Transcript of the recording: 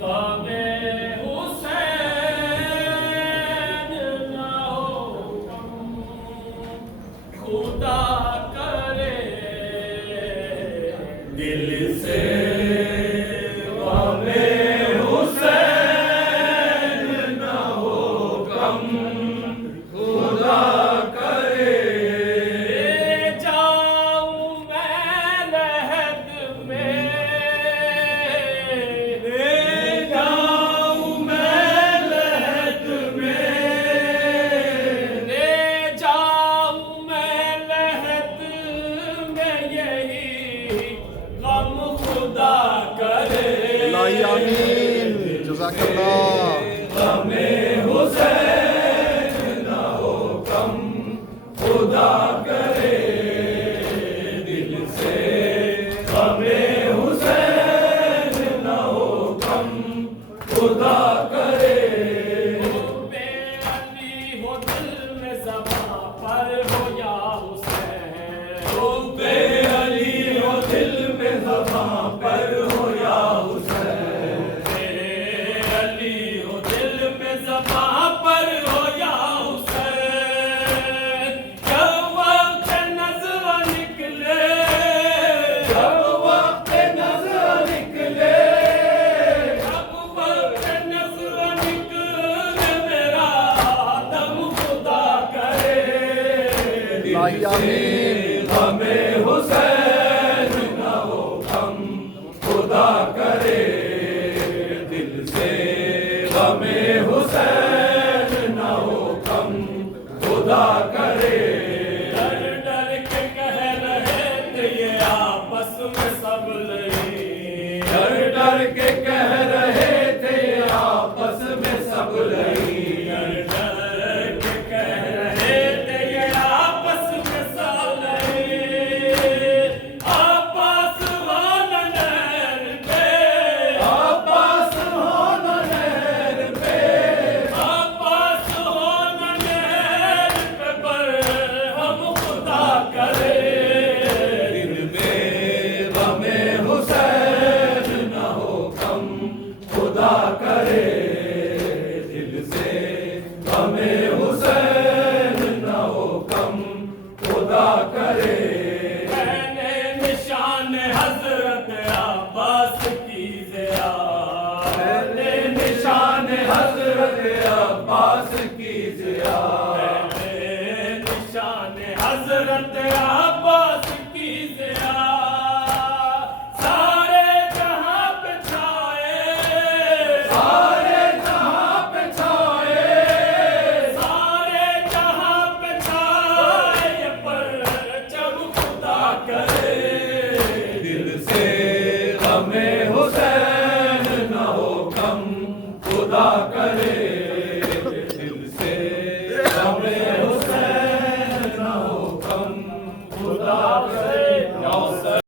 ग़मे हुसैन न हो कम, खुदा करे दिल से ग़मे हुसैन न हो कम, खुदा करे जाऊं मैं लहद में, जाऊं मैं लहद में, जाऊं मैं लहद में, यही गम खुदा करे। आमीन, जज़ाकल्लाह। ग़मे हुसैन न हो कम, खुदा करे दिल से। ग़मे हुसैन न हो कम, खुदा करे। अली हो दिल में ज़बां पर हो या हुसैन, अली हो दिल में ज़बां पर हो या हुसैन, अली हो दिल में ज़बां पर हो या हुसैन। जब वक्त नज़र निकले, जब वक्त नज़र निकले, जब वक्त नज़र निकले, मेरा दम खुदा करे दिल से। ग़मे हुसैन न हो कम, खुदा करे दिल से। ग़मे हुसैन न हो कम, खुदा करे। डर डर के कह रहे थे ये आपस में सब लड़ी, डर डर के कह रहे थे ये आपस में सब लड़ी, डर डर के कह रहे थे ये आपस में सब लड़ी। आपस हो न नहर पे, आपस हो न नहर पे, आपस हो न नहर पे, पर हम खुदा करे दिल में। ग़मे हुसैन न हो कम, खुदा करे दिल से। ग़मे हुसैन न हो कम, खुदा करे। मैंने निशान हज़रत अब्बास की ज़िया, मैंने निशान हज़रत अब्बास की ज़िया, मैंने निशान हज़रत अब्बास की ज़िया। सारे जहां पे छाए, सारे जहां पे छाए, सारे जहां पे छाए, पर जब खुदा करे दिल से। ग़मे हुसैन